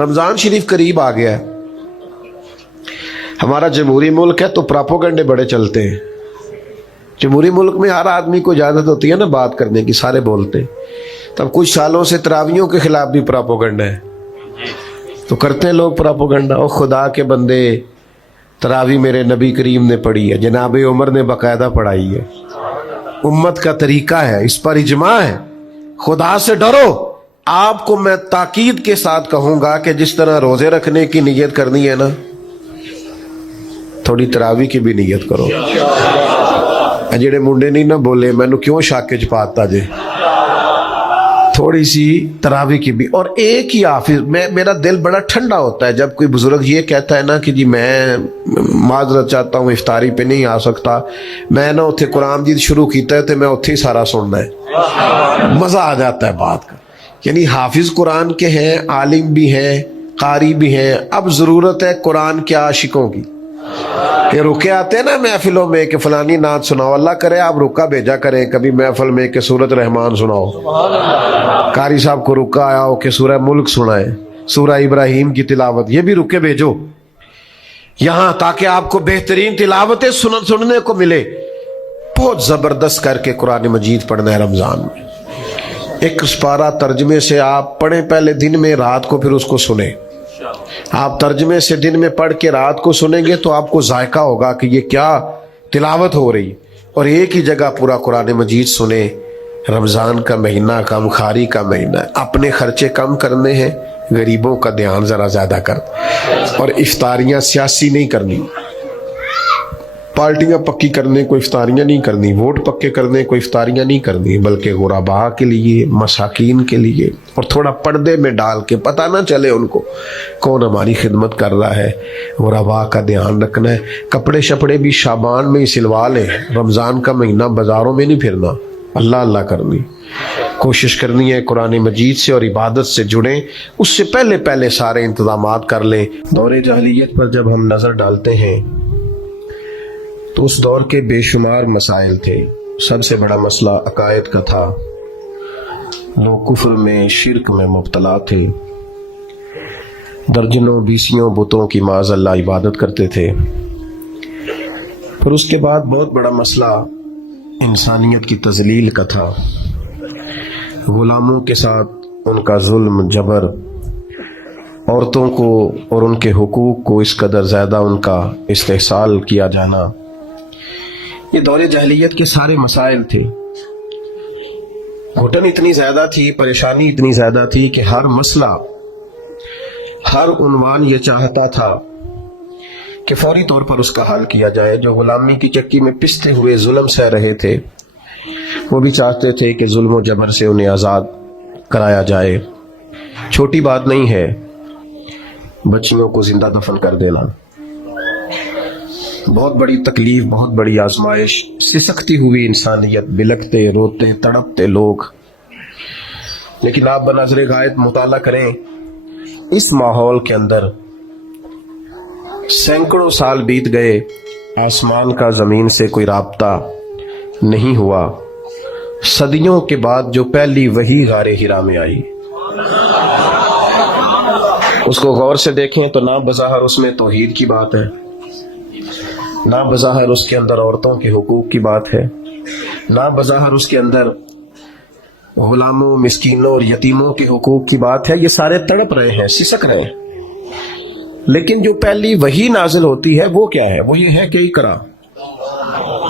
رمضان شریف قریب آ گیا ہے, ہمارا جمہوری ملک ہے تو پراپوگنڈے بڑے چلتے ہیں. جمہوری ملک میں ہر آدمی کو اجازت ہوتی ہے نا بات کرنے کی, سارے بولتے ہیں. تب کچھ سالوں سے تراویحوں کے خلاف بھی پراپوگنڈا ہے, تو کرتے ہیں لوگ پراپوگنڈا. اور خدا کے بندے, تراویح میرے نبی کریم نے پڑھی ہے, جناب عمر نے باقاعدہ پڑھائی ہے, امت کا طریقہ ہے, اس پر اجماع ہے. خدا سے ڈرو. آپ کو میں تاکید کے ساتھ کہوں گا کہ جس طرح روزے رکھنے کی نیت کرنی ہے نا, تھوڑی تراویح کی بھی نیت کرو. جڑے منڈے نہیں نہ بولے مینو کیوں شاکے چ پاتا جے, تھوڑی سی تراویح کی بھی. اور ایک ہی حافظ, میرا دل بڑا ٹھنڈا ہوتا ہے جب کوئی بزرگ یہ کہتا ہے نا کہ جی میں معذرت چاہتا ہوں افطاری پہ نہیں آ سکتا, میں نا اتھے قرآن مجید شروع کیتا ہے تو میں اتھے ہی سارا سننا ہے. مزہ آ جاتا ہے بات کا. یعنی حافظ قرآن کے ہیں, عالم بھی ہیں, قاری بھی ہیں. اب ضرورت ہے قرآن کے عاشقوں کی. یہ رکے آتے ہیں نا محفلوں میں کہ فلانی نعت سناؤ, اللہ کرے آپ رکا بھیجا کریں کبھی محفل میں کہ سورۃ رحمان سناؤ. قاری صاحب کو رکا آیا ہو کہ سورہ ملک سنائے, سورہ ابراہیم کی تلاوت, یہ بھی رکے بھیجو یہاں تاکہ آپ کو بہترین تلاوتیں سننے کو ملے. بہت زبردست کر کے قرآن مجید پڑھنا ہے رمضان میں. ایک سپارہ ترجمے سے آپ پڑھیں پہلے دن میں, رات کو پھر اس کو سنیں. آپ ترجمے سے دن میں پڑھ کے رات کو سنیں گے تو آپ کو ذائقہ ہوگا کہ یہ کیا تلاوت ہو رہی. اور ایک ہی جگہ پورا قرآن مجید سنیں. رمضان کا مہینہ کم خاری کا مہینہ ہے, اپنے خرچے کم کرنے ہیں, غریبوں کا دھیان ذرا زیادہ کر, اور افطاریاں سیاسی نہیں کرنی, پارٹیاں پکی کرنے کو افطاریاں نہیں کرنی, ووٹ پکے کرنے کو افطاریاں نہیں کرنی, بلکہ غرباء کے لیے, مساکین کے لیے, اور تھوڑا پردے میں ڈال کے پتہ نہ چلے ان کو کون ہماری خدمت کر رہا ہے. غرباء کا دھیان رکھنا ہے. کپڑے شپڑے بھی شعبان میں ہی سلوا لیں, رمضان کا مہینہ بازاروں میں نہیں پھرنا, اللہ اللہ کرنی. کوشش کرنی ہے قرآن مجید سے اور عبادت سے جڑیں, اس سے پہلے سارے انتظامات کر لیں. دور جاہلیت پر جب ہم نظر ڈالتے ہیں تو اس دور کے بے شمار مسائل تھے. سب سے بڑا مسئلہ عقائد کا تھا. لوگ کفر میں, شرک میں مبتلا تھے. درجنوں بیسیوں بتوں کی معاذ اللہ عبادت کرتے تھے. پھر اس کے بعد بہت بڑا مسئلہ انسانیت کی تذلیل کا تھا. غلاموں کے ساتھ ان کا ظلم, جبر, عورتوں کو اور ان کے حقوق کو اس قدر زیادہ ان کا استحصال کیا جانا. یہ دور جاہلیت کے سارے مسائل تھے. گھٹن اتنی زیادہ تھی, پریشانی اتنی زیادہ تھی کہ ہر مسئلہ, ہر عنوان یہ چاہتا تھا کہ فوری طور پر اس کا حل کیا جائے. جو غلامی کی چکی میں پستے ہوئے ظلم سہ رہے تھے وہ بھی چاہتے تھے کہ ظلم و جبر سے انہیں آزاد کرایا جائے. چھوٹی بات نہیں ہے بچیوں کو زندہ دفن کر دینا, بہت بڑی تکلیف, بہت بڑی آزمائش. سسکتی ہوئی انسانیت, بلکتے, روتے, تڑپتے لوگ. لیکن آپ بنظر غائب مطالعہ کریں, اس ماحول کے اندر سینکڑوں سال بیت گئے, آسمان کا زمین سے کوئی رابطہ نہیں ہوا. صدیوں کے بعد جو پہلی وحی غار ہرا میں آئی, اس کو غور سے دیکھیں تو نہ بظاہر اس میں توحید کی بات ہے, نہ بظاہر اس کے اندر عورتوں کے حقوق کی بات ہے, نہ بظاہر اس کے اندر غلاموں, مسکینوں اور یتیموں کے حقوق کی بات ہے. یہ سارے تڑپ رہے ہیں, سسک رہے ہیں. لیکن جو پہلی وحی نازل ہوتی ہے وہ کیا ہے؟ وہ یہ ہے کہ اقرا,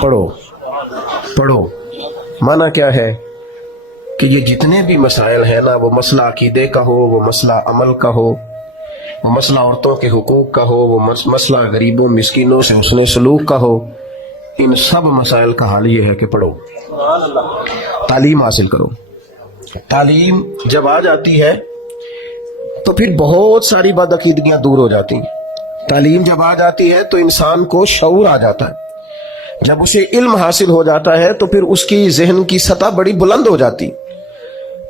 پڑھو پڑھو. معنی کیا ہے کہ یہ جتنے بھی مسائل ہیں نا, وہ مسئلہ عقیدے کا ہو, وہ مسئلہ عمل کا ہو, وہ مسئلہ عورتوں کے حقوق کا ہو, وہ مسئلہ غریبوں مسکینوں سے حسن سلوک کا ہو, ان سب مسائل کا حل یہ ہے کہ پڑھو, تعلیم حاصل کرو. تعلیم جب آ جاتی ہے تو پھر بہت ساری بدعقیدگیاں دور ہو جاتی ہیں. تعلیم جب آ جاتی ہے تو انسان کو شعور آ جاتا ہے. جب اسے علم حاصل ہو جاتا ہے تو پھر اس کی ذہن کی سطح بڑی بلند ہو جاتی,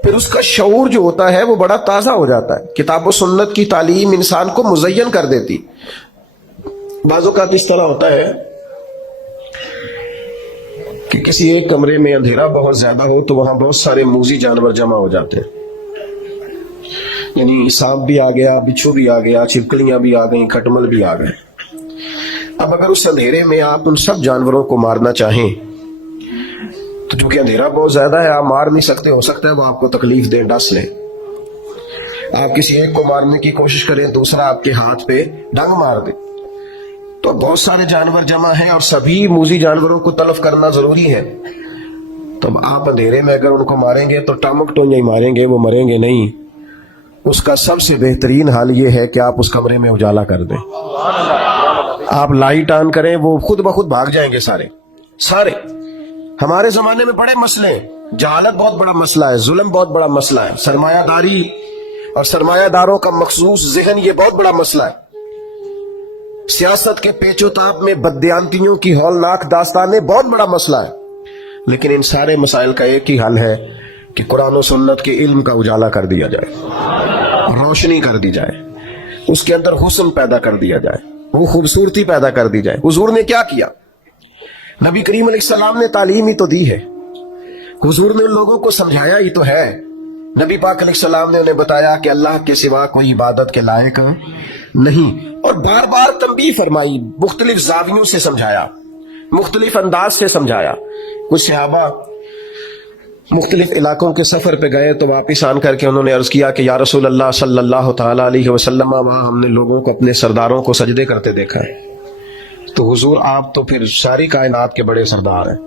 پھر اس کا شعور جو ہوتا ہے وہ بڑا تازہ ہو جاتا ہے. کتاب و سنت کی تعلیم انسان کو مزین کر دیتی. بعض اوقات اس طرح ہوتا ہے کہ کسی ایک کمرے میں اندھیرا بہت زیادہ ہو تو وہاں بہت سارے موذی جانور جمع ہو جاتے ہیں. یعنی سانپ بھی آ گیا, بچھو بھی آ گیا, چھپکلیاں بھی آ گئیں, کھٹمل بھی آ گئے. اب اگر اس اندھیرے میں آپ ان سب جانوروں کو مارنا چاہیں تو چونکہ اندھیرا بہت زیادہ ہے, آپ مار نہیں سکتے. ہو سکتا ہے وہ آپ کو تکلیف دے, ڈس لے. آپ کسی ایک کو مارنے کی کوشش کریں, دوسرا آپ کے ہاتھ پہ ڈنگ مار دے. تو بہت سارے جانور جمع ہیں اور سبھی موذی جانوروں کو تلف کرنا ضروری ہے. تو آپ اندھیرے میں اگر ان کو ماریں گے تو ٹامک ٹو نہیں ماریں گے, وہ مریں گے نہیں. اس کا سب سے بہترین حال یہ ہے کہ آپ اس کمرے میں اجالا کر دیں. آپ لائٹ آن کریں, وہ خود بخود بھاگ جائیں گے سارے سارے. ہمارے زمانے میں بڑے مسئلے ہیں. جہالت بہت بڑا مسئلہ ہے, ظلم بہت بڑا مسئلہ ہے, سرمایہ داری اور سرمایہ داروں کا مخصوص ذہن یہ بہت بڑا مسئلہ ہے. سیاست کے پیچ و تاب میں بددیانتیوں کی ہولناک داستانیں بہت بڑا مسئلہ ہے. لیکن ان سارے مسائل کا ایک ہی حل ہے کہ قرآن و سنت کے علم کا اجالا کر دیا جائے, روشنی کر دی جائے, اس کے اندر حسن پیدا کر دیا جائے, وہ خوبصورتی پیدا کر دی جائے. حضور نے کیا کیا؟ نبی کریم علیہ السلام نے تعلیم ہی تو دی ہے. حضور نے لوگوں کو سمجھایا ہی تو ہے. نبی پاک علیہ السلام نے انہیں بتایا کہ اللہ کے سوا کوئی عبادت کے لائق نہیں, اور بار بار تنبیہ فرمائی, مختلف زاویوں سے سمجھایا, مختلف انداز سے سمجھایا. کچھ صحابہ مختلف علاقوں کے سفر پہ گئے تو واپس آن کر کے انہوں نے عرض کیا کہ یا رسول اللہ صلی اللہ تعالی علیہ وسلم, وہاں ہم نے لوگوں کو اپنے سرداروں کو سجدے کرتے دیکھا ہے. تو حضور آپ تو پھر ساری کائنات کے بڑے سردار ہیں,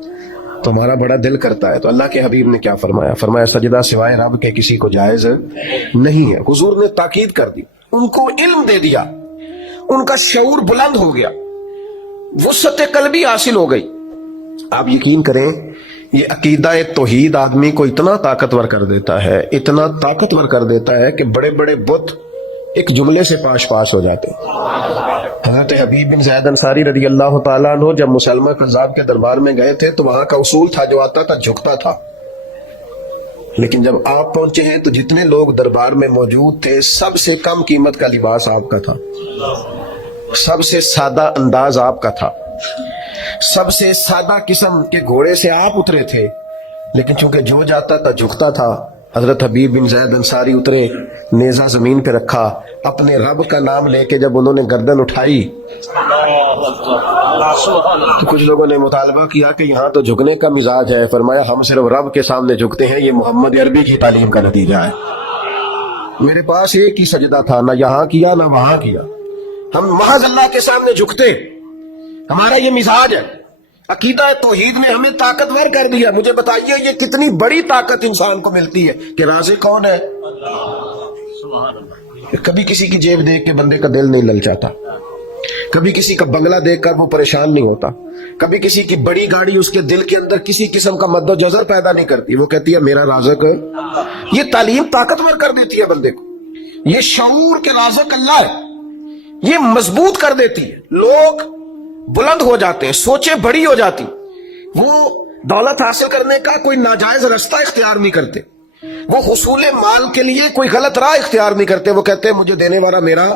تو ہمارا بڑا دل کرتا ہے. تو اللہ کے حبیب نے کیا فرمایا؟ فرمایا سجدہ سوائے رب کے کسی کو جائز نہیں ہے. حضور نے تاکید کر دی, ان کو علم دے دیا, ان کا شعور بلند ہو گیا, وسعت قلبی حاصل ہو گئی. آپ یقین کریں, یہ عقیدہ توحید آدمی کو اتنا طاقتور کر دیتا ہے, اتنا طاقتور کر دیتا ہے کہ بڑے بڑے بت ایک جملے سے پاش پاش ہو جاتے. حضرت حبیب بن زید انصاری رضی اللہ تعالیٰ عنہ جب مسلمہ کذاب کے دربار میں گئے تھے تو وہاں کا اصول تھا, جو آتا تھا جھکتا تھا. لیکن جب آپ پہنچے ہیں تو جتنے لوگ دربار میں موجود تھے, سب سے کم قیمت کا لباس آپ کا تھا, سب سے سادہ انداز آپ کا تھا, سب سے سادہ قسم کے گھوڑے سے آپ اترے تھے. لیکن چونکہ جو جاتا تھا جھکتا تھا, حضرت حبیب بن زید انصاری اترے, نیزہ زمین پہ رکھا, اپنے رب کا نام لے کے جب انہوں نے گردن اٹھائی تو کچھ لوگوں نے مطالبہ کیا کہ یہاں تو جھکنے کا مزاج ہے. فرمایا ہم صرف رب کے سامنے جھکتے ہیں, یہ محمد عربی کی تعلیم کا نتیجہ ہے. میرے پاس ایک ہی سجدہ تھا, نہ یہاں کیا نہ وہاں کیا, ہم محض اللہ کے سامنے جھکتے, ہمارا یہ مزاج ہے. عقیدہ توحید نے ہمیں طاقتور کر دیا. مجھے بتائیے یہ کتنی بڑی طاقت انسان کو ملتی ہے کہ رازق کون ہے. کبھی کسی کی جیب دیکھ کے بندے کا دل نہیں للچاتا, کبھی کسی کا بنگلہ دیکھ کر وہ پریشان نہیں ہوتا, کبھی کسی کی بڑی گاڑی اس کے دل کے اندر کسی قسم کا مد و جزر پیدا نہیں کرتی. وہ کہتی ہے میرا رازق. یہ تعلیم طاقتور کر دیتی ہے بندے کو, یہ شعور کے رازق اللہ ہے, یہ مضبوط کر دیتی ہے. لوگ بلند ہو جاتے ہیں, سوچیں بڑی ہو جاتی, وہ دولت حاصل کرنے کا کوئی ناجائز راستہ اختیار نہیں کرتے, وہ حصول مال کے لیے کوئی غلط راہ اختیار نہیں کرتے. وہ کہتے ہیں مجھے دینے والا میرا.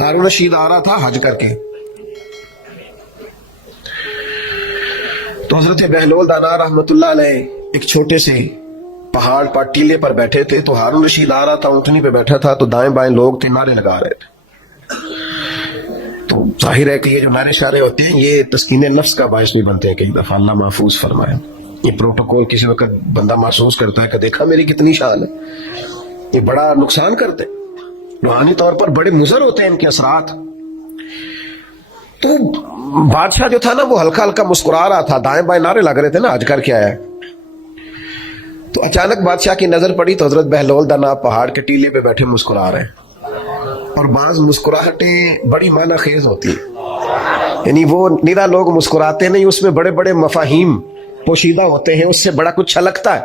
ہارون رشید آ رہا تھا حج کر کے, تو حضرت بہلول دانا رحمت اللہ علیہ ایک چھوٹے سے پہاڑ پر ٹیلے پر بیٹھے تھے. تو ہارون رشید آ رہا تھا, اونٹنی پہ بیٹھا تھا, تو دائیں بائیں لوگ تھے, نعرے لگا رہے تھے. تو ظاہر ہے کہ یہ جو نعرے شعرے ہوتے ہیں یہ تسکین نفس کا باعث بھی بنتے ہیں. کئی دفعہ اللہ محفوظ فرمائے, یہ پروٹوکول کسی وقت بندہ محسوس کرتا ہے کہ دیکھا میری کتنی شان ہے, یہ بڑا نقصان کرتے, روحانی طور پر بڑے مضر ہوتے ہیں ان کے اثرات. تو بادشاہ جو تھا نا وہ ہلکا ہلکا مسکرا رہا تھا, دائیں بائیں نعرے لگ رہے تھے نا حج کر کے آیا ہے. تو اچانک بادشاہ کی نظر پڑی تو حضرت بہلول دانا پہاڑ کے ٹیلے پہ بیٹھے مسکرا رہے ہیں. اور بعض مسکراہٹیں بڑی معنی خیز ہوتی ہیں, یعنی وہ نیرا لوگ مسکراتے نہیں, اس میں بڑے بڑے مفاہیم پوشیدہ ہوتے ہیں, اس سے بڑا کچھ چھلکتا ہے.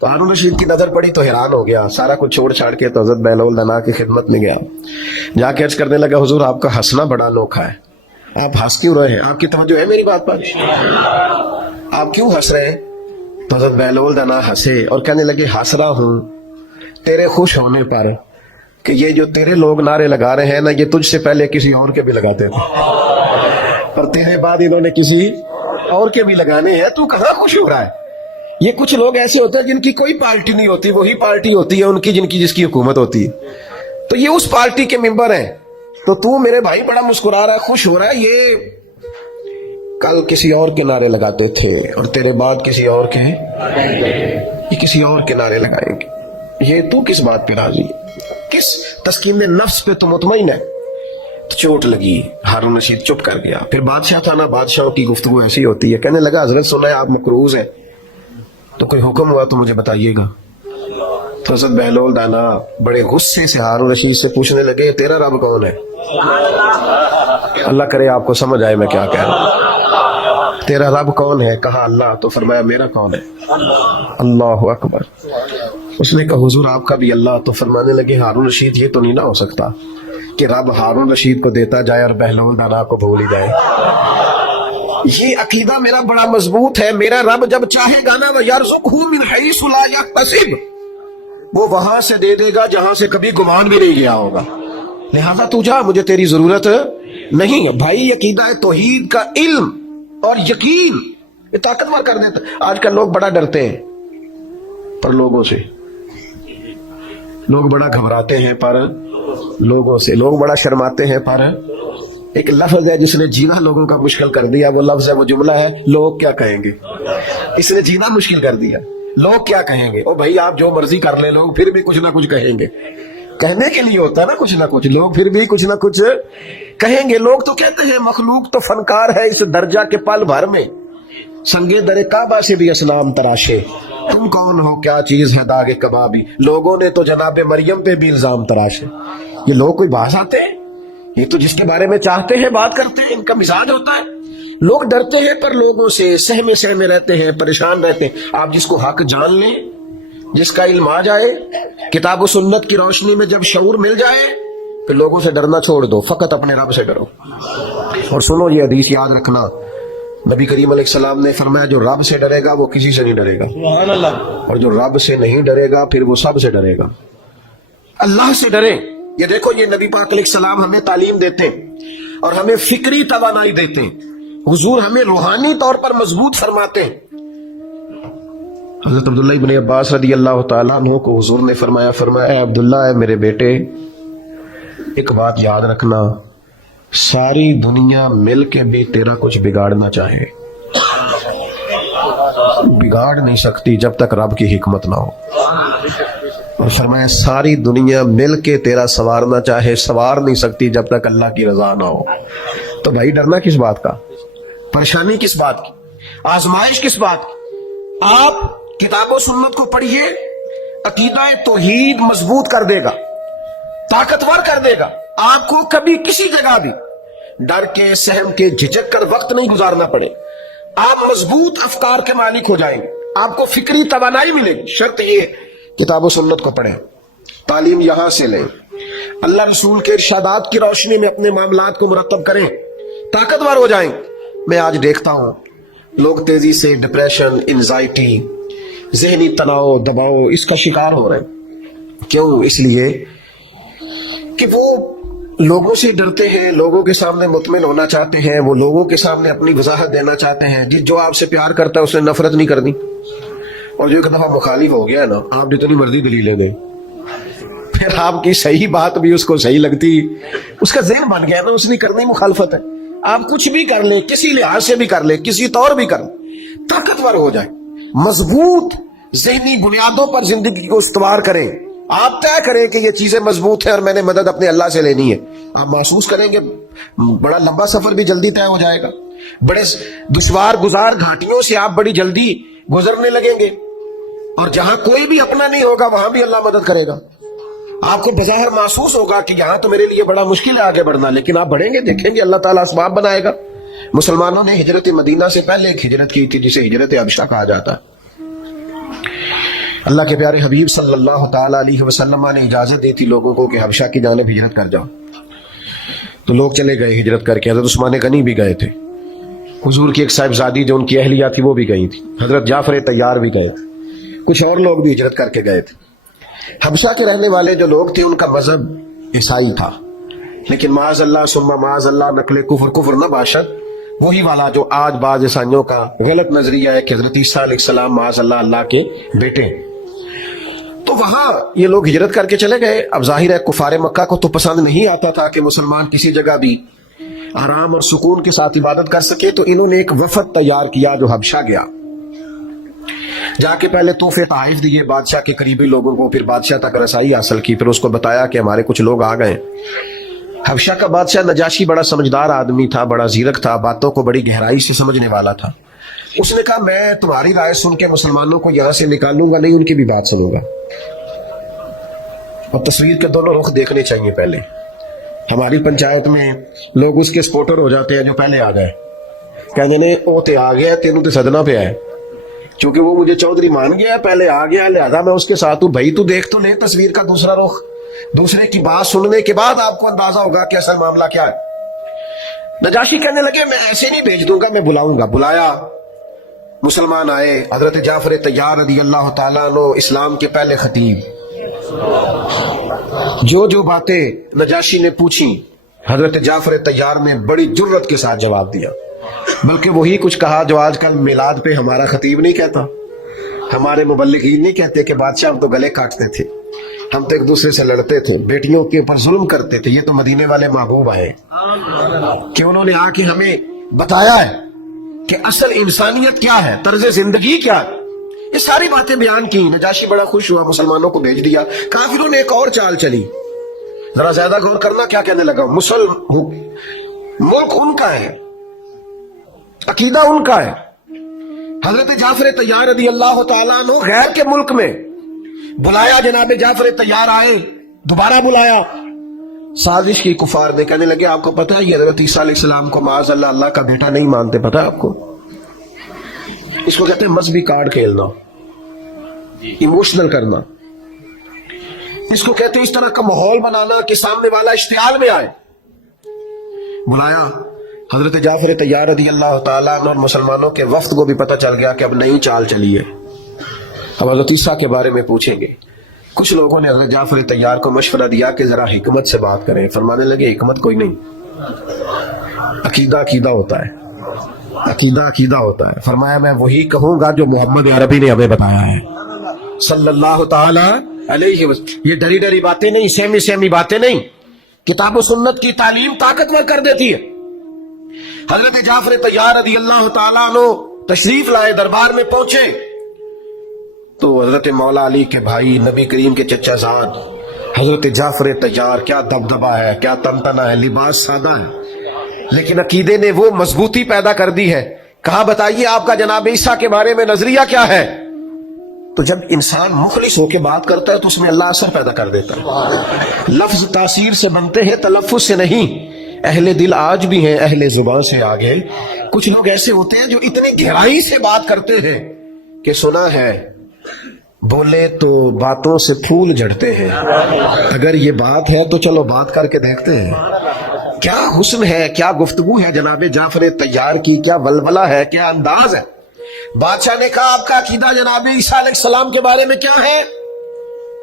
تو ہارون رشید کی نظر پڑی تو حیران ہو گیا, سارا کچھ چھوڑ چھاڑ کے تو حضرت بہلول دانا کی خدمت میں گیا. جا کے عرض کرنے لگا حضور آپ کا ہنسنا بڑا انوکھا ہے, آپ ہنس کیوں رہے ہیں, آپ کی توجہ ہے میری بات پر, آپ کیوں ہنس رہے ہیں؟ تو حضرت بہلول دانا ہنسے اور کہنے لگے ہنس رہا ہوں تیرے خوش ہونے پر کہ یہ جو تیرے لوگ نعرے لگا رہے ہیں نا, یہ تجھ سے پہلے کسی اور کے بھی لگاتے تھے, اور تیرے بعد انہوں نے کسی اور کے بھی لگانے ہیں, تو کہاں خوش ہو رہا ہے؟ یہ کچھ لوگ ایسے ہوتے ہیں جن کی کوئی پارٹی نہیں ہوتی, وہی پارٹی ہوتی ہے ان کی جس کی حکومت ہوتی ہے, تو یہ اس پارٹی کے ممبر ہیں. تو تو میرے بھائی بڑا مسکرا رہا ہے, خوش ہو رہا ہے, یہ کل کسی اور کے نعرے لگاتے تھے اور تیرے بعد کسی اور کے, یہ کسی اور کے نعرے لگائیں گے. یہ تو کس بات پہ راضی, کس تسکین نفس پہ تو مطمئن ہے؟ تو چوٹ لگی, ہارون رشید چپ کر گیا. پھر بادشاہ تھا نا, بادشاہوں کی گفتگو ایسی ہوتی ہے. کہنے لگا حضرت سنا ہے آپ مقروض ہیں, تو کوئی حکم ہوا تو مجھے بتائیے گا. تو حضرت بہلول دانا بڑے غصے سے ہارون رشید سے پوچھنے لگے تیرا رب کون ہے؟ اللہ کرے آپ کو سمجھ آئے میں کیا کہہ رہا ہوں. تیرا رب کون ہے؟ کہا اللہ. تو فرمایا میرا کون ہے؟ اللہ اکبر. اس نے کہا حضور آپ کا بھی اللہ. تو فرمانے لگے ہارون رشید یہ تو نہیں نہ ہو سکتا کہ رب ہارون رشید کو دیتا جائے اور بہلول دانا کو بھول ہی جائے. یہ عقیدہ میرا بڑا مضبوط ہے. میرا رب جب چاہے گا نا وَيَرْزُقْهُ مِنْ حَيْثُ لَا يَحْتَسِبُ, وہ وہاں سے دے دے گا جہاں سے کبھی گمان بھی نہیں گیا ہوگا. لہذا تو جا, مجھے تیری ضرورت نہیں ہے. بھائی عقیدہ توحید کا علم اور یقین یہ طاقتور کر دیتا. آج کل لوگ بڑا ڈرتے ہیں پر لوگوں سے, لوگ بڑا گھبراتے ہیں پر لوگوں سے, لوگ بڑا شرماتے ہیں پر ایک لفظ ہے جس نے جینا لوگوں کا مشکل کر دیا. وہ لفظ ہے, وہ جملہ ہے, لوگ کیا کہیں گے. اس نے جینا مشکل کر دیا, لوگ کیا کہیں گے. او بھائی آپ جو مرضی کر لیں, لوگ پھر بھی کچھ نہ کچھ کہیں گے. کہنے کے لیے ہوتا ہے نا کچھ نہ کچھ, لوگ پھر بھی کچھ نہ کچھ کہیں گے. لوگ تو کہتے ہیں مخلوق تو فنکار ہے اس درجہ کے پل بھر میں, سنگے در کعبہ سے بھی اسلام تراشے. تم کون ہو, کیا چیز ہے داغ کبابی. لوگوں نے تو جناب مریم پہ بھی الزام تراشے. یہ لوگ کوئی باز آتے ہیں, یہ تو جس کے بارے میں چاہتے ہیں بات کرتے ہیں, ان کا مزاج ہوتا ہے. لوگ ڈرتے ہیں پر لوگوں سے, سہمے رہتے ہیں, پریشان رہتے ہیں. آپ جس کو حق جان لیں, جس کا علم آ جائے, کتاب و سنت کی روشنی میں جب شعور مل جائے, پھر لوگوں سے ڈرنا چھوڑ دو, فقط اپنے رب سے ڈرو. اور سنو یہ حدیث یاد رکھنا, نبی کریم علیہ السلام نے فرمایا جو رب سے ڈرے گا وہ کسی سے نہیں ڈرے گا, اور جو رب سے نہیں ڈرے گا پھر وہ سب سے ڈرے گا. اللہ سے ڈرے. یہ دیکھو یہ نبی پاک علیہ السلام ہمیں تعلیم دیتے ہیں اور ہمیں فکری توانائی دیتے ہیں. حضور ہمیں روحانی طور پر مضبوط فرماتے ہیں. حضرت عبداللہ ابن عباس رضی اللہ تعالیٰ عنہ کو حضور نے فرمایا اے عبداللہ, اے میرے بیٹے, ایک بات یاد رکھنا, ساری دنیا مل کے بھی تیرا کچھ بگاڑنا چاہے, بگاڑ نہیں سکتی جب تک رب کی حکمت نہ ہو. اور فرمایا ساری دنیا مل کے تیرا سنوارنا چاہے, سنوار نہیں سکتی جب تک اللہ کی رضا نہ ہو. تو بھائی ڈرنا کس بات کا, پریشانی کس بات کی, آزمائش کس بات کی. آپ کتاب و سنت کو پڑھیے, عقیدہ توحید مضبوط کر دے گا, طاقتور کر دے گا. آپ کو کبھی کسی جگہ بھی ڈر کے, سہم کے, جھجک کر وقت نہیں گزارنا پڑے. آپ مضبوط افکار کے مالک ہو جائیں گے, آپ کو فکری توانائی ملے گی. شرط یہ کتاب و سنت کو پڑھیں, تعلیم یہاں سے لیں, اللہ رسول کے ارشادات کی روشنی میں اپنے معاملات کو مرتب کریں, طاقتور ہو جائیں. میں آج دیکھتا ہوں لوگ تیزی سے ڈپریشن, انزائٹی, ذہنی تناؤ, دباؤ اس کا شکار ہو رہے ہیں. کیوں؟ اس لیے کہ وہ لوگوں سے ڈرتے ہیں, لوگوں کے سامنے مطمئن ہونا چاہتے ہیں, وہ لوگوں کے سامنے اپنی وضاحت دینا چاہتے ہیں. جو آپ سے پیار کرتا ہے اس نے نفرت نہیں کرنی, اور جو ایک دفعہ مخالف ہو گیا نا, آپ جتنی مرضی دلیلیں دیں, پھر آپ کی صحیح بات بھی اس کو صحیح لگتی, اس کا ذہن بن گیا نا, اس نے کرنی مخالفت ہے. آپ کچھ بھی کر لیں, کسی لحاظ سے بھی کر لیں, کسی طور بھی کر لیں, طاقتور ہو جائیں, مضبوط ذہنی بنیادوں پر زندگی کو استوار کریں. آپ طے کریں کہ یہ چیزیں مضبوط ہیں اور میں نے مدد اپنے اللہ سے لینی ہے. آپ محسوس کریں گے بڑا لمبا سفر بھی جلدی طے ہو جائے گا, بڑے دشوار گزار گھاٹیوں سے آپ بڑی جلدی گزرنے لگیں گے, اور جہاں کوئی بھی اپنا نہیں ہوگا وہاں بھی اللہ مدد کرے گا. آپ کو بظاہر محسوس ہوگا کہ یہاں تو میرے لیے بڑا مشکل ہے آگے بڑھنا, لیکن آپ بڑھیں گے, دیکھیں گے اللہ تعالیٰ اسباب بنائے گا. مسلمانوں نے ہجرت مدینہ سے پہلے ایک ہجرت کی تھی جسے ہجرت حبشہ کہا جاتا ہے. اللہ کے پیارے حبیب صلی اللہ تعالیٰ علیہ وسلم نے اجازت دی تھی لوگوں کو کہ حبشہ کی جانب ہجرت کر جاؤ. تو لوگ چلے گئے ہجرت کر کے. حضرت عثمان غنی بھی گئے تھے, حضور کی ایک صاحبزادی جو ان کی اہلیہ تھی وہ بھی گئی تھی, حضرت جعفر طیار بھی گئے تھے, کچھ اور لوگ بھی ہجرت کر کے گئے تھے. حبشہ کے رہنے والے جو لوگ تھے ان کا مذہب عیسائی تھا, لیکن معاذ اللہ ثم معاذ اللہ نقل کفر نہ باشد, وہی والا جو آج بعض عیسائیوں کا غلط نظریہ ہے کہ حضرت عیسیٰ علیہ السلام معاذ اللہ کے بیٹے. تو وہاں یہ لوگ ہجرت کر کے چلے گئے. اب ظاہر ہے کفار مکہ کو تو پسند نہیں آتا تھا کہ مسلمان کسی جگہ بھی آرام اور سکون کے ساتھ عبادت کر سکے. تو انہوں نے ایک وفد تیار کیا جو حبشہ گیا. جا کے پہلے تحفے تحائف دیے بادشاہ کے قریبی لوگوں کو, پھر بادشاہ تک رسائی حاصل کی, پھر اس کو بتایا کہ ہمارے کچھ لوگ آ گئے. حبشہ کا بادشاہ نجاشی بڑا سمجھدار آدمی تھا, بڑا زیرک تھا, باتوں کو بڑی گہرائی سے سمجھنے والا تھا. اس نے کہا میں تمہاری رائے سن کے مسلمانوں کو یہاں سے نکالوں گا نہیں, ان کی بھی بات سنوں گا. اور تصویر کے دونوں رخ دیکھنے چاہیے. پہلے ہماری پنچایت میں لوگ اس کے سپورٹر ہو جاتے ہیں جو پہلے آ گئے, کہنے نے او تے آ گیا, تینوں تے صدنا پہ ہے, چونکہ وہ مجھے چودھری مان گیا, پہلے آ گیا, لہذا میں اس کے ساتھ ہوں. بھائی تو دیکھ تو لے تصویر کا دوسرا رخ, دوسرے کی بات سننے کے بعد آپ کو اندازہ ہوگا کہ اصل معاملہ کیا ہے. نجاشی کہنے لگے میں ایسے نہیں بھیج دوں گا, میں بلاؤں گا. بلایا, مسلمان آئے. حضرت جعفر طیار رضی اللہ تعالیٰ عنہ اسلام کے پہلے خطیب. جو باتیں نجاشی نے پوچھی حضرت جعفر طیار نے بڑی جرت کے ساتھ جواب دیا, بلکہ وہی کچھ کہا جو آج کل میلاد پہ ہمارا خطیب نہیں کہتا, ہمارے مبلغین نہیں کہتے کہ بادشاہ ہم تو گلے کاٹتے تھے, ہم تو ایک دوسرے سے لڑتے تھے, بیٹیوں کے اوپر ظلم کرتے تھے. یہ تو مدینے والے محبوب آئے کہ انہوں نے آ کے ہمیں بتایا ہے کہ اصل انسانیت کیا ہے, طرز زندگی کیا ہے. یہ ساری باتیں بیان کی. نجاشی بڑا خوش ہوا, مسلمانوں کو بھیج دیا. کافروں نے ایک اور چال چلی, ذرا زیادہ غور کرنا. کیا کہنے لگا, ملک ان کا ہے, عقیدہ ان کا ہے. حضرت جعفر طیار رضی اللہ تعالیٰ عنہ غیر کے ملک میں بلایا, جناب جعفر طیار آئے, دوبارہ بلایا. سازش کی کفار نے, کہنے لگے آپ کو پتا ہے یہ حضرت عیسیٰ علیہ السلام کو معاذ اللہ کا بیٹا نہیں مانتے, پتا ہے آپ کو. اس کو کہتے ہیں مذہبی کارڈ کھیلنا, ایموشنل کرنا. اس کو کہتے ہیں اس طرح کا ماحول بنانا کہ سامنے والا اشتعال میں آئے. بلایا حضرت جعفر طیار رضی اللہ تعالیٰ عنہ اور مسلمانوں کے وفد کو بھی پتہ چل گیا کہ اب نئی چال چلی ہے, اب حضرت عیسیٰ کے بارے میں پوچھیں گے. کچھ لوگوں نے حضرت جعفر طیار کو مشورہ دیا کہ ذرا حکمت سے بات کریں. فرمانے لگے حکمت کوئی نہیں, عقیدہ عقیدہ ہوتا ہے, عقیدہ عقیدہ ہوتا ہے. فرمایا میں وہی کہوں گا جو محمد عربی نے ہمیں بتایا ہے صلی اللہ تعالی علیہ وسلم. یہ ڈری ڈری باتیں نہیں, سہمی باتیں نہیں. کتاب و سنت کی تعلیم طاقتور کر دیتی ہے. حضرت جعفر طیار رضی اللہ تعالیٰ عنہ تشریف لائے, دربار میں پہنچے تو حضرت مولا علی کے بھائی, نبی کریم کے چچا زاد حضرت جعفر طیار, کیا دبدبا ہے, کیا تنتنا ہے, لباس سادہ ہے, لیکن عقیدے نے وہ مضبوطی پیدا کر دی ہے. کہا بتائیے آپ کا جناب عیسیٰ کے بارے میں نظریہ کیا ہے. تو جب انسان مخلص ہو کے بات کرتا ہے تو اس میں اللہ اثر پیدا کر دیتا ہے. لفظ تاثیر سے بنتے ہیں, تلفظ سے نہیں. اہل دل آج بھی ہیں اہل زبان سے آگے. کچھ لوگ ایسے ہوتے ہیں جو اتنی گہرائی سے بات کرتے ہیں کہ سنا ہے بولے تو باتوں سے پھول جھڑتے ہیں. اگر یہ بات ہے تو چلو بات کر کے دیکھتے ہیں. کیا حسن ہے, کیا گفتگو ہے جناب جعفر طیار کی, کیا ولولہ ہے, کیا انداز ہے. بادشاہ نے کہا آپ کا عقیدہ جناب عیسیٰ علیہ السلام کے بارے میں کیا ہے.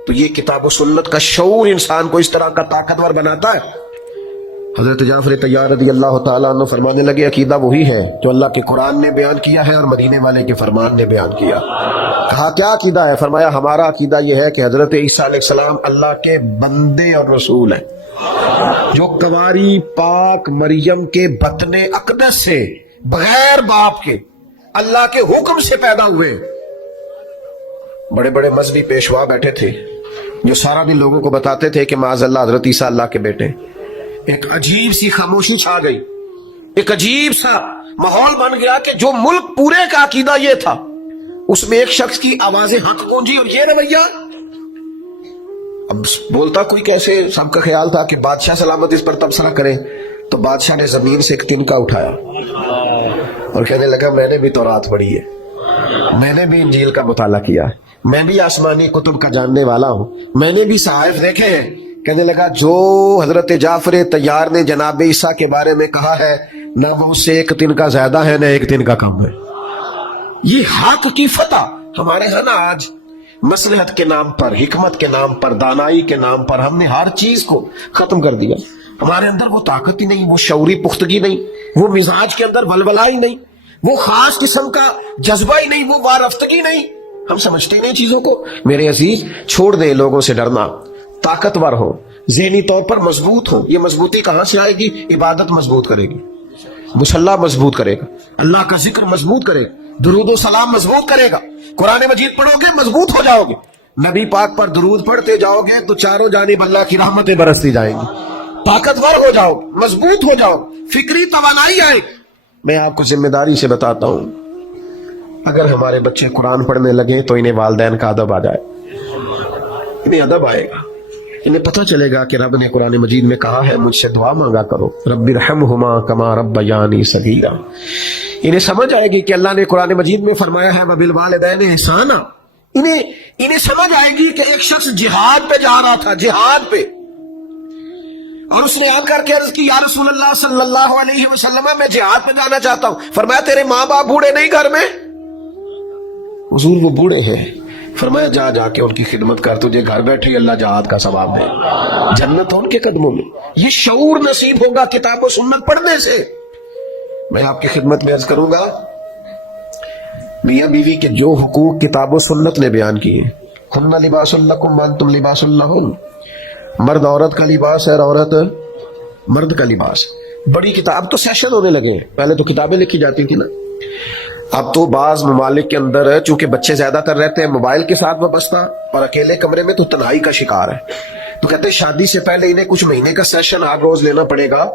تو یہ کتاب و سنت کا شعور انسان کو اس طرح کا طاقتور بناتا ہے. حضرت جعفر طیار رضی اللہ تعالیٰ عنہ فرمانے لگے عقیدہ وہی ہے جو اللہ کے قرآن نے بیان کیا ہے اور مدینے والے کے فرمان نے بیان کیا. کہا کیا عقیدہ ہے. فرمایا ہمارا عقیدہ یہ ہے کہ حضرت عیسیٰ علیہ السلام اللہ کے بندے اور رسول ہیں, جو کنواری پاک مریم کے بطن اقدس سے بغیر باپ کے اللہ کے حکم سے پیدا ہوئے. بڑے بڑے مذہبی پیشوا بیٹھے تھے جو سارا دن لوگوں کو بتاتے تھے کہ معاذ اللہ حضرت عیسیٰ اللہ کے بیٹے. ایک عجیب سی خاموشی چھا گئی, ایک عجیب سا ماحول بن گیا کہ جو ملک پورے کا عقیدہ یہ تھا اس میں ایک شخص کی آواز حق گونجی اور یہ رویہ. اب بولتا کوئی کیسے, سب کا خیال تھا کہ بادشاہ سلامت اس پر تبصرہ کرے. تو بادشاہ نے زمین سے ایک تنکا اٹھایا اور کہنے لگا میں نے بھی تورات پڑھی ہے, میں نے بھی انجیل کا مطالعہ کیا ہے, میں بھی آسمانی کتب کا جاننے والا ہوں, میں نے بھی صحائف دیکھے ہیں. کہنے لگا جو حضرت جعفر طیار نے جناب عیسیٰ کے بارے میں کہا ہے نہ وہ اس سے ایک دن کا زیادہ ہے نہ ایک دن کا کم ہے. یہ حق کی فتح ہمارے ہاں نا آج مصلحت کے نام پر, حکمت کے نام پر, دانائی کے نام پر ہم نے ہر چیز کو ختم کر دیا. ہمارے اندر وہ طاقت ہی نہیں، وہ شعوری پختگی نہیں، وہ مزاج کے اندر ولولہ ہی نہیں، وہ خاص قسم کا جذبہ ہی نہیں، وہ وارفتگی نہیں. ہم سمجھتے ہیں چیزوں کو. میرے عزیز چھوڑ دیں لوگوں سے ڈرنا، طاقتور ہو، ذہنی طور پر مضبوط ہو. یہ مضبوطی کہاں سے آئے گی؟ عبادت مضبوط کرے گی، مصلی مضبوط کرے گا، اللہ کا ذکر مضبوط کرے گا، درود و سلام مضبوط کرے گا. قرآن مجید پڑھو گے مضبوط ہو جاؤ گے. نبی پاک پر درود پڑھتے جاؤ گے تو چاروں جانب اللہ کی رحمتیں برستی جائیں گی. طاقتور ہو جاؤ، مضبوط ہو جاؤ، فکری توانائی آئے. میں آپ کو ذمہ داری سے بتاتا ہوں، اگر ہمارے بچے قرآن پڑھنے لگے تو انہیں والدین کا ادب آ جائے، انہیں ادب آئے گا، انہیں پتہ چلے گا کہ رب نے قرآن مجید میں کہا ہے مجھ سے دعا مانگا کرو، رب ارحمہما کما ربیانی صغیرا. انہیں سمجھ آئے گی کہ اللہ نے قرآن مجید میں فرمایا ہے وبالوالدین احسانا. انہیں سمجھ آئے گی کہ ایک شخص جہاد پہ جا رہا تھا، جہاد پہ، اور اس نے آ کر کے عرض کی یا رسول اللہ صلی اللہ علیہ وسلم میں جہاد پہ جانا چاہتا ہوں. فرمایا تیرے ماں باپ بوڑھے نہیں گھر میں؟ حضور وہ بوڑھے ہیں. فرمایا جا جا کے ان کی خدمت کر، تجھے گھر بیٹھے اللہ جہاد کا ثواب دے، جنت ان کے قدموں میں. یہ شعور نصیب ہوگا کتاب و سنت پڑھنے سے. میں آپ کی خدمت میں عرض کروں گا میاں بیوی کے جو حقوق کتاب و سنت نے بیان کیے، ہن لباس لکم وانتم لباس لہن، مرد عورت کا لباس ہے اور عورت مرد کا لباس. بڑی کتاب تو سیشن ہونے لگے ہیں، پہلے تو کتابیں لکھی جاتی تھی نا. اب تو بعض ممالک کے اندر چونکہ بچے زیادہ تر رہتے ہیں موبائل کے ساتھ وابستہ اور اکیلے کمرے میں، تو تنہائی کا شکار ہے. تو کہتے ہیں شادی سے پہلے انہیں کچھ مہینے کا سیشن ہر روز لینا پڑے گا،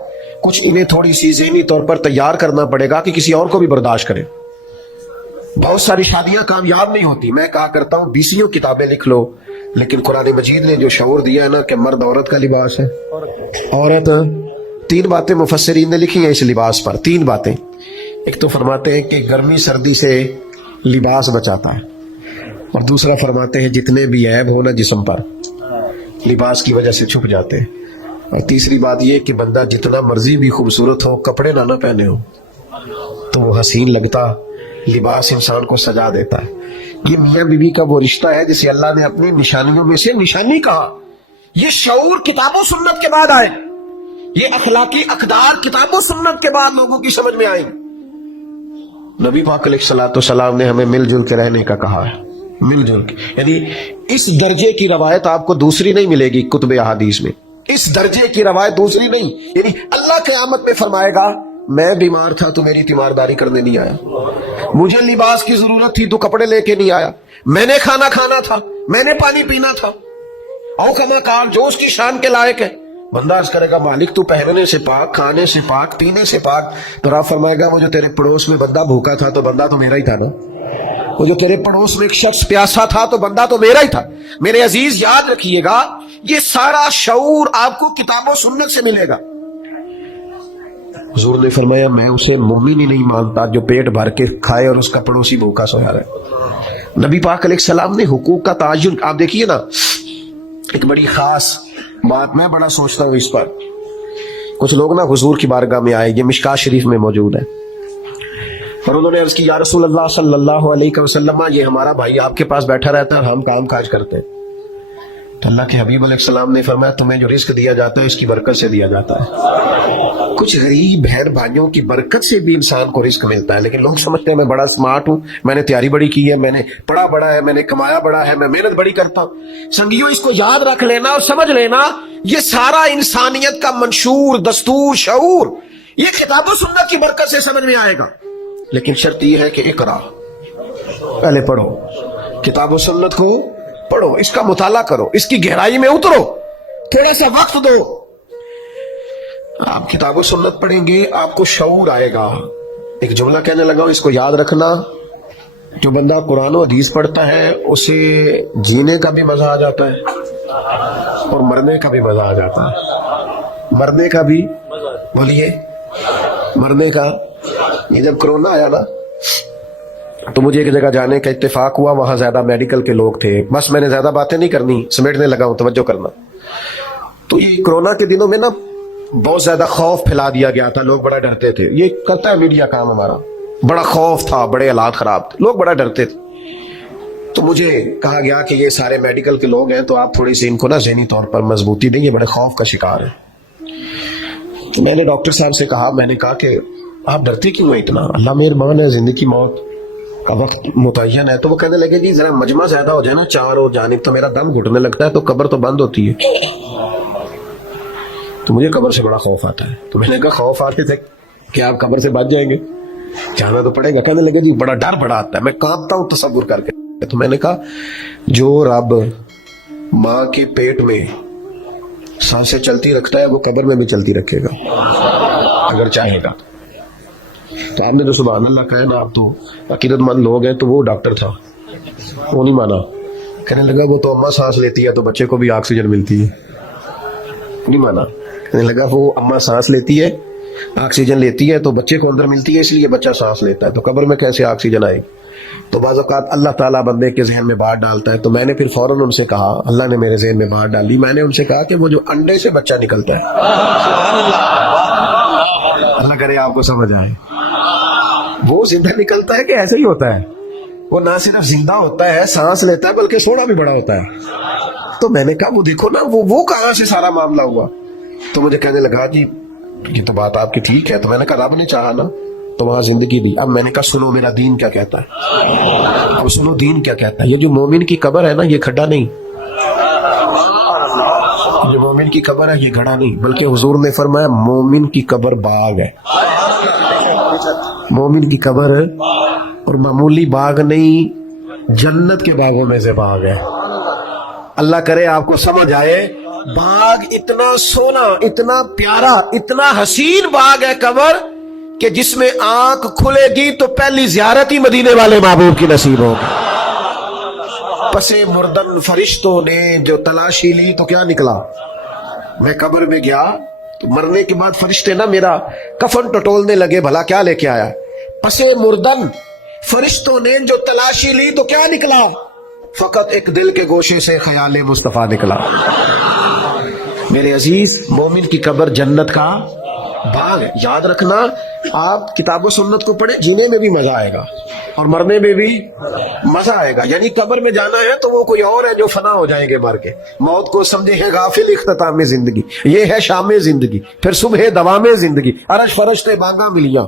کچھ انہیں تھوڑی سی ذہنی طور پر تیار کرنا پڑے گا کہ کسی اور کو بھی برداشت کرے. بہت ساری شادیاں کامیاب نہیں ہوتی. میں کہا کرتا ہوں 20 کتابیں لکھ لو، لیکن قرآن مجید نے جو شعور دیا ہے نا کہ مرد عورت کا لباس ہے، عورت، 3 باتیں مفسرین نے لکھی ہیں اس لباس پر. 3 باتیں. ایک تو فرماتے ہیں کہ گرمی سردی سے لباس بچاتا ہے، اور دوسرا فرماتے ہیں جتنے بھی عیب ہو نا جسم پر لباس کی وجہ سے چھپ جاتے ہیں، اور تیسری بات یہ کہ بندہ جتنا مرضی بھی خوبصورت ہو کپڑے نہ پہنے ہو تو وہ حسین لگتا. لباس انسان کو سجا دیتا ہے. یہ میاں بیوی کا وہ رشتہ ہے جسے اللہ نے اپنی نشانیوں میں سے نشانی کہا. یہ شعور کتاب و سنت کے بعد آئے، یہ اخلاقی اقدار کتاب و سنت کے بعد لوگوں کی سمجھ میں آئیں. نبی پاک علیہ الصلوۃ والسلام نے ہمیں مل جل کے رہنے کا کہا ہے. مل جل کے، یعنی اس درجے کی روایت آپ کو دوسری نہیں ملے گی کتب احادیث میں. اس درجے کی روایت دوسری نہیں. یعنی اللہ قیامت میں فرمائے گا میں بیمار تھا تو میری تیمارداری کرنے نہیں آیا، مجھے لباس کی ضرورت تھی تو کپڑے لے کے نہیں آیا، میں نے کھانا کھانا تھا، میں نے پانی پینا تھا، او کما کار جو اس کی شان کے لائق ہے. بندہ عرض کرے گا مالک تو پہننے سے پاک، کھانے سے پاک، پینے سے پاک. تو آپ فرمائے گا وہ جو تیرے پڑوس میں بندہ بھوکا تھا تو بندہ تو میرا ہی تھا نا، وہ جو تیرے پڑوس میں ایک شخص پیاسا تھا تو بندہ تو میرا ہی تھا. میرے عزیز یاد رکھیے گا یہ سارا شعور آپ کو کتاب و سنت سے ملے گا. حضور نے فرمایا میں اسے مومن ہی نہیں مانتا جو پیٹ بھر کے کھائے اور اس کا پڑوسی بھوکا سویا رہے. نبی پاک علیہ السلام نے حقوق کا تعین. آپ دیکھیے نا ایک بڑی خاص بات میں بڑا سوچتا ہوں اس پر. کچھ لوگ نا حضور کی بارگاہ میں آئے، یہ مشکاۃ شریف میں موجود ہے، اور انہوں نے عرض کی یا رسول اللہ صلی اللہ علیہ وسلم یہ ہمارا بھائی آپ کے پاس بیٹھا رہتا ہے اور ہم کام کاج کرتے ہیں. تو اللہ کے حبیب علیہ السلام نے فرمایا تمہیں جو رزق دیا جاتا ہے اس کی برکت سے دیا جاتا ہے. کچھ غریب بہن بھائیوں کی برکت سے بھی انسان کو رزق ملتا ہے. لیکن لوگ سمجھتے ہیں میں بڑا اسمارٹ ہوں، میں نے تیاری بڑی کی ہے، میں نے پڑھا بڑا ہے، میں نے کمایا بڑا ہے، میں محنت بڑی کرتا ہوں. سنگیوں اس کو یاد رکھ لینا اور سمجھ لینا یہ سارا انسانیت کا منشور، دستور، شعور یہ کتاب و سنت کی برکت سے سمجھ میں آئے گا. لیکن شرط یہ ہے کہ اقرا، پہلے پڑھو، کتاب و سنت کو پڑھو، اس کا مطالعہ کرو، اس کی گہرائی میں اترو، تھوڑا سا وقت دو. آپ کتاب و سنت پڑھیں گے آپ کو شعور آئے گا. ایک جملہ کہنے لگا ہوں اس کو یاد رکھنا، جو بندہ قرآن و حدیث پڑھتا ہے اسے جینے کا بھی مزہ آ جاتا ہے اور مرنے کا بھی مزہ آ جاتا ہے. مرنے کا بھی، بولیے مرنے کا. یہ جب کرونا آیا نا تو مجھے ایک جگہ جانے کا اتفاق ہوا، وہاں زیادہ میڈیکل کے لوگ تھے. بس میں نے زیادہ باتیں نہیں کرنی، سمیٹنے لگا ہوں، توجہ کرنا. تو یہ کرونا کے دنوں میں نا بہت زیادہ خوف پھیلا دیا گیا تھا، لوگ بڑا ڈرتے تھے. یہ کرتا ہے میڈیا کام ہمارا. بڑا خوف تھا، بڑے حالات خراب تھے، لوگ بڑا ڈرتے تھے. تو مجھے کہا گیا کہ یہ سارے میڈیکل کے لوگ ہیں تو آپ تھوڑی سی ان کو نا ذہنی طور پر مضبوطی دیں، یہ بڑے خوف کا شکار ہے. میں نے ڈاکٹر صاحب سے کہا، میں نے کہا کہ آپ ڈرتے کیوں ہیں اتنا؟ اللہ مہربان ہے، زندگی موت کا وقت متعین ہے. تو وہ کہنے لگے جی ذرا مجمع زیادہ ہو جائے نا چاروں جانب تو میرا دم گھٹنے لگتا ہے تو قبر تو بند ہوتی ہے، تو مجھے قبر سے بڑا خوف آتا ہے. تو میں نے کہا خوف آتے تھے کہ آپ قبر سے بچ جائیں گے؟ جانا تو پڑے گا. کہنے لگے جی بڑا ڈر بڑا آتا ہے، میں کانپتا ہوں تصور کر کے. تو میں نے کہا جو رب ماں کے پیٹ میں سانسیں چلتی رکھتا ہے وہ قبر میں بھی چلتی رکھے گا اگر چاہے گا. تو آپ نے تو سبحان اللہ کہا نا، آپ تو عقیدت مند لوگ ہیں. تو وہ ڈاکٹر تھا، وہ نہیں مانا. کہنے لگا وہ تو اماں سانس لیتی ہے تو بچے کو بھی آکسیجن ملتی ہے. نہیں مانا. کہنے لگا وہ اماں سانس لیتی ہے، آکسیجن لیتی ہے تو بچے کو اندر ملتی ہے، اس لیے بچہ سانس لیتا ہے، تو قبر میں کیسے آکسیجن آئے گی؟ تو بعض اوقات اللہ تعالیٰ بندے کے ذہن میں بات ڈالتا ہے. تو میں نے پھر فوراً ان سے کہا، اللہ نے میرے ذہن میں بات ڈالی، میں نے ان سے کہا کہ وہ جو انڈے سے بچہ نکلتا ہے، اللہ کرے آپ کو سمجھ آئے، وہ زندہ نکلتا ہے کہ ایسے ہی ہوتا ہے؟ وہ نہ صرف زندہ ہوتا ہے، سانس لیتا ہے، بلکہ سونا بھی بڑا ہوتا ہے. تو میں نے کہا وہ دیکھو نا وہ کہاں سے سارا معاملہ ہوا؟ تو مجھے کہنے لگا جی یہ تو بات آپ کی ٹھیک ہے. تو میں نے کہا رب نے چاہا نا تو وہاں زندگی دی. اب میں نے کہا سنو میرا دین کیا کہتا ہے، اب سنو دین کیا کہتا ہے. یہ جو مومن کی قبر ہے نا یہ کھڈا نہیں، یہ مومن کی قبر ہے، یہ گھڑا نہیں، بلکہ حضور نے فرمایا مومن کی قبر باغ ہے. مومن کی قبر اور معمولی باغ نہیں، جنت کے باغوں میں سے باغ ہے. اللہ کرے آپ کو سمجھ آئے. باغ اتنا سونا، اتنا پیارا، اتنا حسین باغ ہے قبر کہ جس میں آنکھ کھلے گی تو پہلی زیارت ہی مدینے والے محبوب کی نصیب ہوگی. پسے مردن فرشتوں نے جو تلاشی لی تو کیا نکلا؟ میں قبر میں گیا تو مرنے کے بعد فرشتے نا میرا کفن ٹٹولنے لگے، بھلا کیا لے کے آیا؟ پسے مردن فرشتوں نے جو تلاشی لی تو کیا نکلا؟ فقط ایک دل کے گوشے سے خیال مصطفیٰ نکلا. میرے عزیز مومن کی قبر جنت کا باغ ہے. یاد رکھنا، آپ کتاب و سنت کو پڑھیں، جینے میں بھی مزہ آئے گا اور مرنے میں بھی مزہ آئے گا. یعنی قبر میں جانا ہے تو وہ کوئی اور ہے جو فنا ہو جائیں گے مر کے. موت کو سمجھے ہے غافل اختتام زندگی، یہ ہے شام زندگی، پھر صبح دوام زندگی. عرش فرشتے بانگا ملیاں،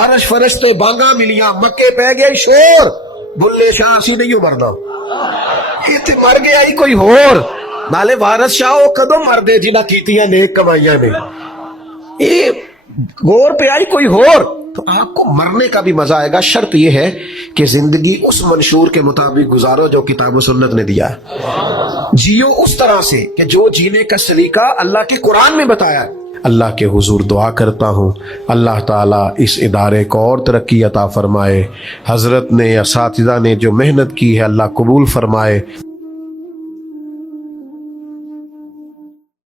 عرش فرشتے بانگا ملیاں، مکے پہ گئے شور، بلے شاہ اسی نہیں مرنا، یہ مر گیا ہی کوئی ہور. نالے وارث شاہ وہ کدو مر دے جنہ کیتیاں نیک کمائیاں نے، یہ غور پہ آئی کوئی ہور. تو آپ کو مرنے کا بھی مزہ آئے گا. شرط یہ ہے کہ زندگی اس منشور کے مطابق گزارو جو کتاب و سنت نے دیا ہے. جیو اس طرح سے کہ جو جینے کا سلیقہ اللہ کے قرآن میں بتایا ہے. اللہ کے حضور دعا کرتا ہوں اللہ تعالیٰ اس ادارے کو اور ترقی عطا فرمائے. حضرت نے، اساتذہ نے جو محنت کی ہے اللہ قبول فرمائے.